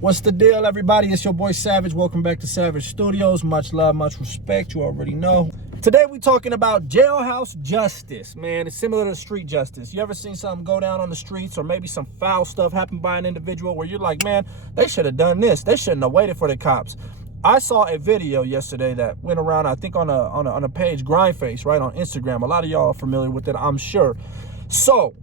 What's the deal, everybody? It's your boy Savage. Welcome back to Savage Studios. Much love, much respect. You already know. Today we're talking about jailhouse justice, man. It's similar to street justice. You ever seen something go down on the streets, or maybe some foul stuff happen by an individual where you're like, man, they should have done this. They shouldn't have waited for the cops. I saw a video yesterday that went around, I think on a page, Grindface, right, on Instagram. A lot of y'all are familiar with it, I'm sure. So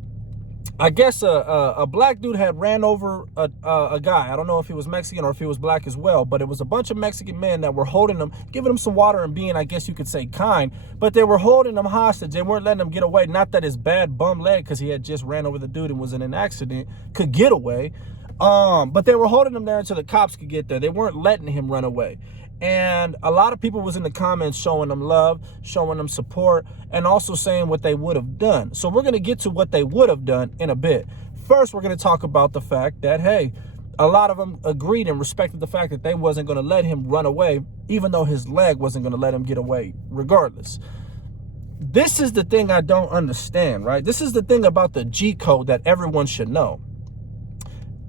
I guess a black dude had ran over a guy. I don't know if he was Mexican or if he was black as well, but it was a bunch of Mexican men that were holding him, giving him some water and being, I guess you could say, kind, but they were holding him hostage. They weren't letting him get away. Not that his bad bum leg, because he had just ran over the dude and was in an accident, could get away. But they were holding him there until the cops could get there. They weren't letting him run away. And a lot of people was in the comments showing them love, showing them support, and also saying what they would have done. So we're going to get to what they would have done in a bit. First, we're going to talk about the fact that, hey, a lot of them agreed and respected the fact that they wasn't going to let him run away, even though his leg wasn't going to let him get away regardless. This is the thing I don't understand, right? This is the thing about the G code that everyone should know.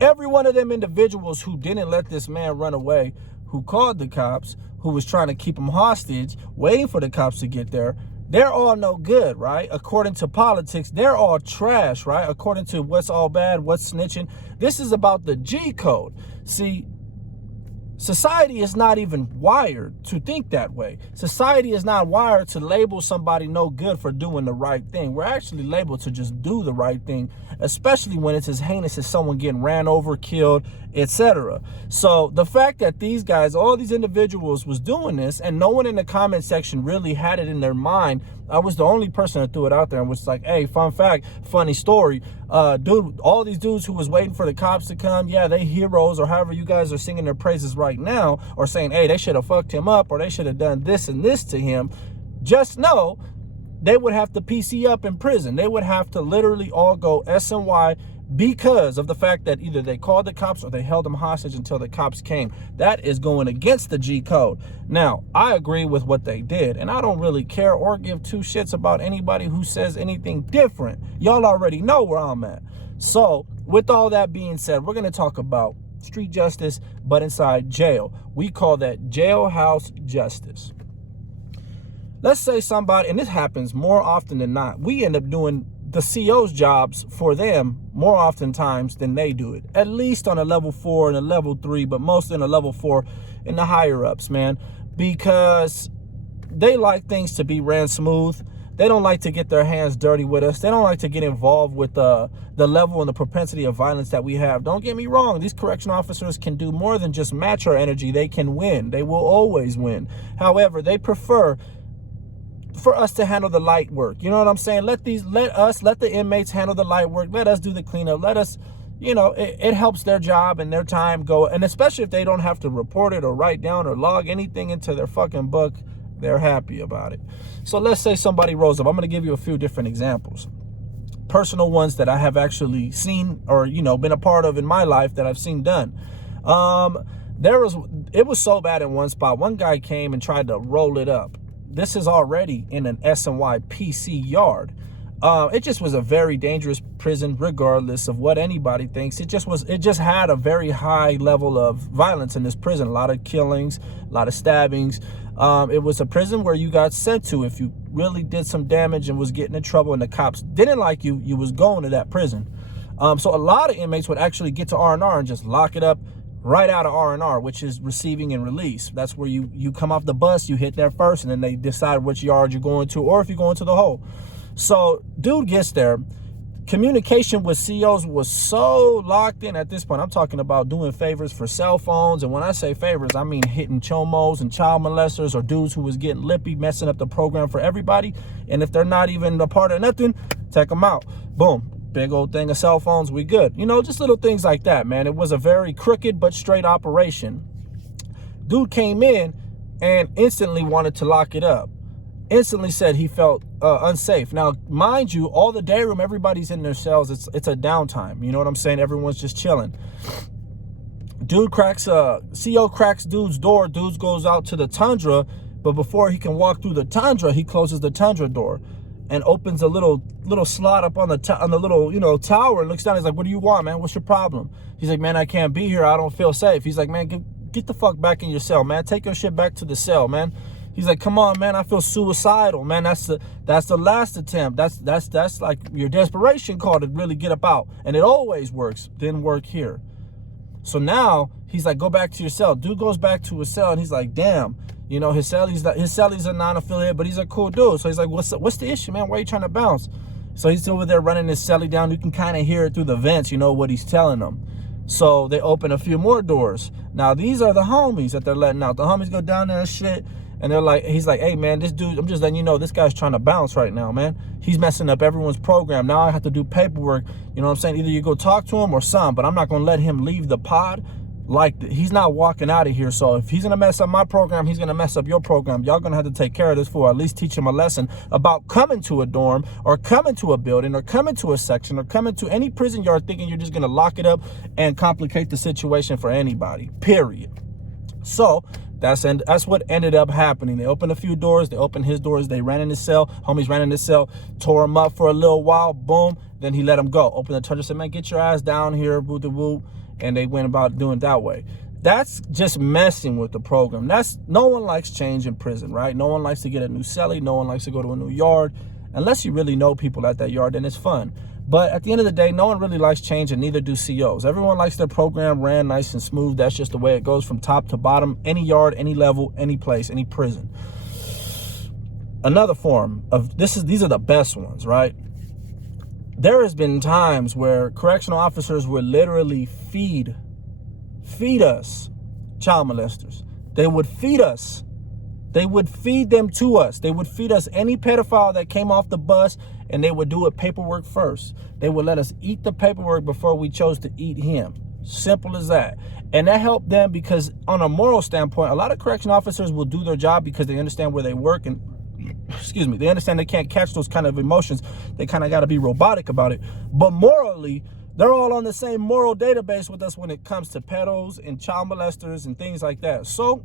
Every one of them individuals who didn't let this man run away, who called the cops, who was trying to keep him hostage, waiting for the cops to get there, they're all no good, right? According to politics, they're all trash, right? According to what's all bad, what's snitching. This is about the G code. See, society is not even wired to think that way. Society is not wired to label somebody no good for doing the right thing. We're actually labeled to just do the right thing, especially when it's as heinous as someone getting ran over, killed, etc. So the fact that these guys, all these individuals was doing this, and no one in the comment section really had it in their mind. I was the only person that threw it out there and was like, hey, fun fact, funny story. Dude, all these dudes who was waiting for the cops to come, yeah, they heroes, or however you guys are singing their praises right now, or saying, hey, they should have fucked him up, or they should have done this and this to him. Just know they would have to PC up in prison. They would have to literally all go SNY because of the fact that either they called the cops or they held them hostage until the cops came. That is going against the G code. Now, I agree with what they did, and I don't really care or give two shits about anybody who says anything different. Y'all already know where I'm at. So with all that being said, we're going to talk about street justice, but inside jail. We call that jailhouse justice. Let's say somebody, and this happens more often than not, we end up doing the CO's jobs for them more oftentimes than they do it, at least on a level 4 and a level 3, but mostly in a level 4 in the higher ups, man, because they like things to be ran smooth. They don't like to get their hands dirty with us. They don't like to get involved with the level and the propensity of violence that we have. Don't get me wrong. These correction officers can do more than just match our energy. They can win. They will always win. However, they prefer for us to handle the light work. You know what I'm saying? Let the inmates handle the light work. Let us do the cleanup. Let us, you know, it helps their job and their time go. And especially if they don't have to report it or write down or log anything into their fucking book, they're happy about it. So let's say somebody rolls up. I'm going to give you a few different examples. Personal ones that I have actually seen or, you know, been a part of in my life that I've seen done. It was so bad in one spot. One guy came and tried to roll it up. This is already in an SNY PC yard. It just was a very dangerous prison, regardless of what anybody thinks. It just had a very high level of violence in this prison. A lot of killings, a lot of stabbings. It was a prison where you got sent to if you really did some damage and was getting in trouble and the cops didn't like you, you was going to that prison. So a lot of inmates would actually get to R&R and just lock it up right out of R&R, which is receiving and release. That's where you come off the bus, you hit there first, and then they decide which yard you're going to, or if you're going to the hole. So dude gets there. Communication with COs was so locked in at this point. I'm talking about doing favors for cell phones. And when I say favors, I mean hitting chomos and child molesters or dudes who was getting lippy, messing up the program for everybody. And if they're not even a part of nothing, take them out. Boom. Big old thing of cell phones, we good. You know, just little things like that, man. It was a very crooked but straight operation. Dude came in and instantly wanted to lock it up. Instantly said he felt unsafe. Now, mind you, all the day room, everybody's in their cells. It's a downtime. You know what I'm saying? Everyone's just chilling. Dude cracks, CO cracks dude's door. Dude goes out to the tundra, but before he can walk through the tundra, he closes the tundra door. and opens a little slot up on the little, you know, tower, and looks down. He's like, what do you want, man? What's your problem? He's like, man, I can't be here. I don't feel safe. He's like, man, get the fuck back in your cell, man. Take your shit back to the cell, man. He's like, come on, man, I feel suicidal, man. That's the last attempt. That's like your desperation call to really get up out. And it always works. Didn't work here. So now he's like, go back to your cell. Dude goes back to his cell, and he's like, damn, you know, his celly's a non-affiliate, but he's a cool dude. So he's like, what's the issue, man? Why are you trying to bounce? So he's over there running his celly down. You can kind of hear it through the vents, you know, what he's telling them. So they open a few more doors. Now these are the homies that they're letting out. The homies go down there and shit. And they're like, he's like, hey, man, this dude, I'm just letting you know, this guy's trying to bounce right now, man. He's messing up everyone's program. Now I have to do paperwork. You know what I'm saying? Either you go talk to him or some, but I'm not going to let him leave the pod. Like, he's not walking out of here. So if he's going to mess up my program, he's going to mess up your program. Y'all going to have to take care of this for at least teach him a lesson about coming to a dorm or coming to a building or coming to a section or coming to any prison yard thinking you're just going to lock it up and complicate the situation for anybody, period. So that's what ended up happening. They opened a few doors. They opened his doors. They ran in his cell. Homies ran in his cell, tore him up for a little while. Boom. Then he let him go. Opened the charger, said, man, get your ass down here. Woo de woo. And they went about doing it that way. That's just messing with the program. No one likes change in prison, right? No one likes to get a new celly. No one likes to go to a new yard. Unless you really know people at that yard, then it's fun. But at the end of the day, no one really likes change, and neither do COs. Everyone likes their program ran nice and smooth. That's just the way it goes from top to bottom, any yard, any level, any place, any prison. Another form of these are the best ones, right? There has been times where correctional officers would literally feed us child molesters. They would feed us. They would feed them to us. They would feed us any pedophile that came off the bus, and they would do it paperwork first. They would let us eat the paperwork before we chose to eat him. Simple as that. And that helped them because on a moral standpoint, a lot of correction officers will do their job because they understand where they work and, they understand they can't catch those kind of emotions. They kind of got to be robotic about it. But morally, they're all on the same moral database with us when it comes to pedos and child molesters and things like that. So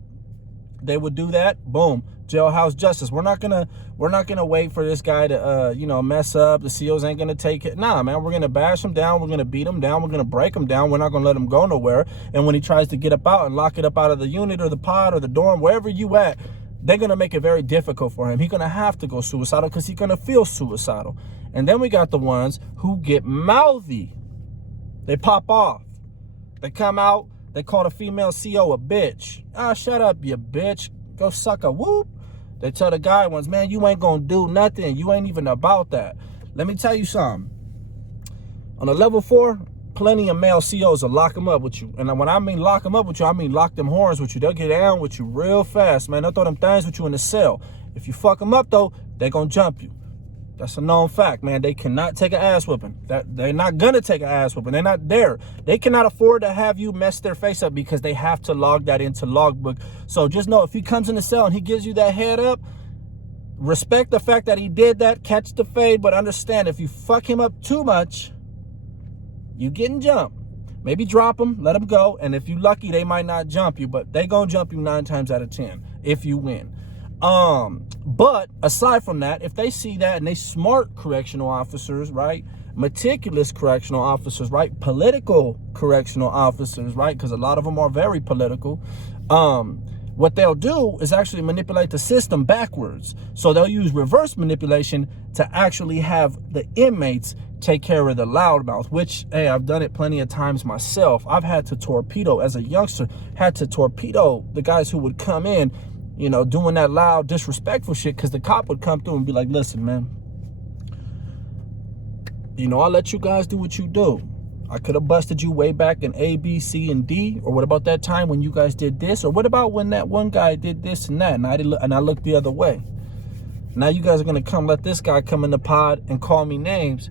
they would do that. Boom. Jailhouse justice. We're not gonna wait for this guy to mess up. The COs ain't gonna take it. Nah, man, we're gonna bash him down. We're gonna beat him down. We're gonna break him down. We're not gonna let him go nowhere. And when he tries to get up out and lock it up out of the unit or the pod or the dorm, wherever you at, they're gonna make it very difficult for him. He's gonna have to go suicidal because he's gonna feel suicidal. And then we got the ones who get mouthy. They pop off. They come out. They call the female CO a bitch. Ah, shut up, you bitch. Go suck a whoop. They tell the guy ones, man, you ain't gonna do nothing. You ain't even about that. Let me tell you something. On a level 4, plenty of male COs will lock them up with you. And when I mean lock them up with you, I mean lock them horns with you. They'll get down with you real fast, man. They'll throw them things with you in the cell. If you fuck them up, though, they're gonna jump you. That's a known fact, man. They cannot take an ass whipping. They're not gonna take an ass whipping. They're not there. They cannot afford to have you mess their face up because they have to log that into logbook. So just know if he comes in the cell and he gives you that head up, respect the fact that he did that, catch the fade, but understand if you fuck him up too much, you getting jumped. Maybe drop him, let him go, and if you lucky, they might not jump you, but they gonna jump you 9 times out of 10 if you win. But aside from that, if they see that and they smart correctional officers, right? Meticulous correctional officers, right? Political correctional officers, right? Because a lot of them are very political. What they'll do is actually manipulate the system backwards. So they'll use reverse manipulation to actually have the inmates take care of the loudmouth, which, hey, I've done it plenty of times myself. I've had to torpedo, as a youngster, had to torpedo the guys who would come in, doing that loud, disrespectful shit, because the cop would come through and be like, listen, man, I'll let you guys do what you do. I could have busted you way back in A, B, C, and D. Or what about that time when you guys did this? Or what about when that one guy did this and that, and I looked the other way? Now you guys are going to come let this guy come in the pod and call me names.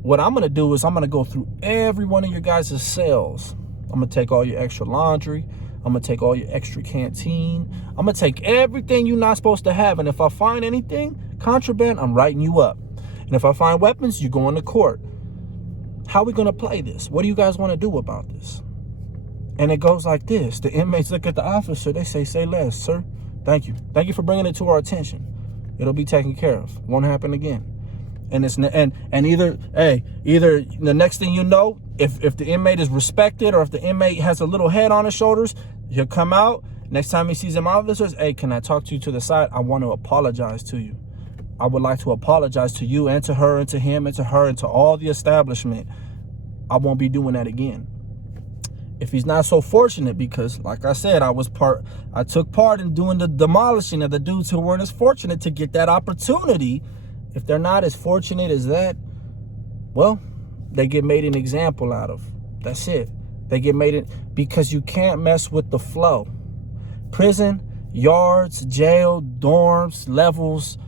What I'm going to do is I'm going to go through every one of your guys' cells. I'm going to take all your extra laundry. I'm going to take all your extra canteen. I'm going to take everything you're not supposed to have. And if I find anything contraband, I'm writing you up. And if I find weapons, you're going to court. How are we going to play this? What do you guys want to do about this? And it goes like this. The inmates look at the officer. They say less, sir. Thank you. Thank you for bringing it to our attention. It'll be taken care of. Won't happen again. And it's and either the next thing you know, if the inmate is respected, or if the inmate has a little head on his shoulders, he'll come out. Next time he sees them officers, hey, can I talk to you to the side? I want to apologize to you. I would like to apologize to you and to her and to him and to her and to all the establishment. I won't be doing that again. If he's not so fortunate, because like I said, I took part in doing the demolishing of the dudes who weren't as fortunate to get that opportunity. If they're not as fortunate as that, well, they get made an example out of. That's it. They get made it, because you can't mess with the flow. Prison, yards, jail, dorms, levels,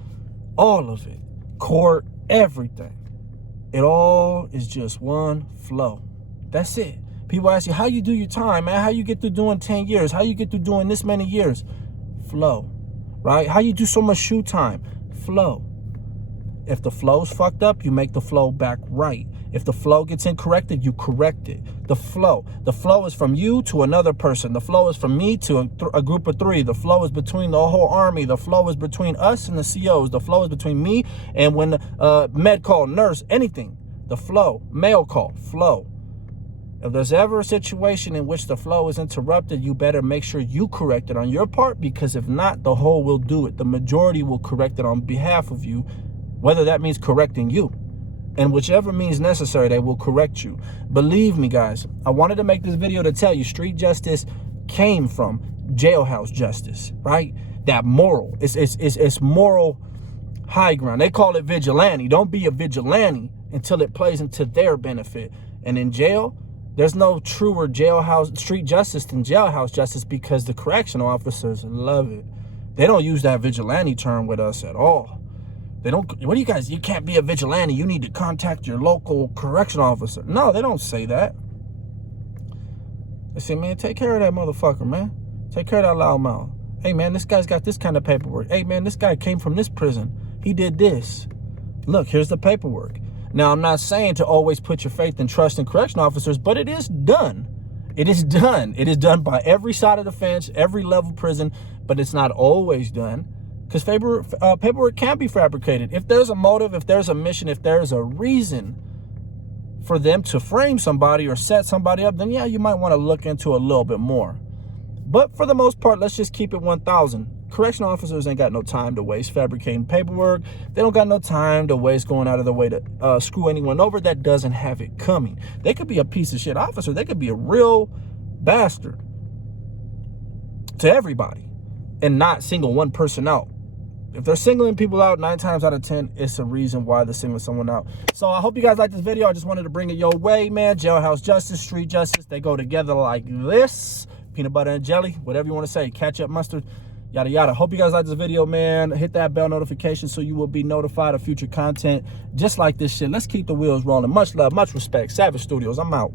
all of it, court, everything. It all is just one flow. That's it. People ask you, how you do your time, man? How you get through doing 10 years? How you get through doing this many years? Flow, right? How you do so much shoe time? Flow. If the flow's fucked up, you make the flow back right. If the flow gets incorrected, you correct it. The flow is from you to another person. The flow is from me to a group of 3. The flow is between the whole army. The flow is between us and the COs. The flow is between me and when med call, nurse, anything. The flow, mail call, flow. If there's ever a situation in which the flow is interrupted, you better make sure you correct it on your part, because if not, the whole will do it. The majority will correct it on behalf of you, whether that means correcting you. And whichever means necessary, they will correct you. Believe me, guys, I wanted to make this video to tell you street justice came from jailhouse justice, right? That moral. It's moral high ground. They call it vigilante. Don't be a vigilante until it plays into their benefit. And in jail, there's no truer jailhouse street justice than jailhouse justice, because the correctional officers love it. They don't use that vigilante term with us at all. They don't. What do you guys? You can't be a vigilante. You need to contact your local correctional officer. No, they don't say that. They say, man, take care of that motherfucker, man. Take care of that loudmouth. Hey, man, this guy's got this kind of paperwork. Hey, man, this guy came from this prison. He did this. Look, here's the paperwork. Now, I'm not saying to always put your faith and trust in correctional officers, but it is done. It is done. It is done by every side of the fence, every level prison, but it's not always done, because paperwork can be fabricated. If there's a motive, if there's a mission, if there's a reason for them to frame somebody or set somebody up, then yeah, you might want to look into a little bit more. But for the most part, let's just keep it 1,000. Correctional officers ain't got no time to waste fabricating paperwork. They don't got no time to waste going out of their way to screw anyone over that doesn't have it coming. They could be a piece of shit officer. They could be a real bastard to everybody and not single one person out. If they're singling people out 9 times out of 10, it's a reason why they're singling someone out. So I hope you guys like this video. I just wanted to bring it your way, man. Jailhouse justice, street justice, they go together like this. Peanut butter and jelly, whatever you want to say. Ketchup, mustard, yada, yada. Hope you guys like this video, man. Hit that bell notification so you will be notified of future content just like this shit. Let's keep the wheels rolling. Much love, much respect. Savage Studios, I'm out.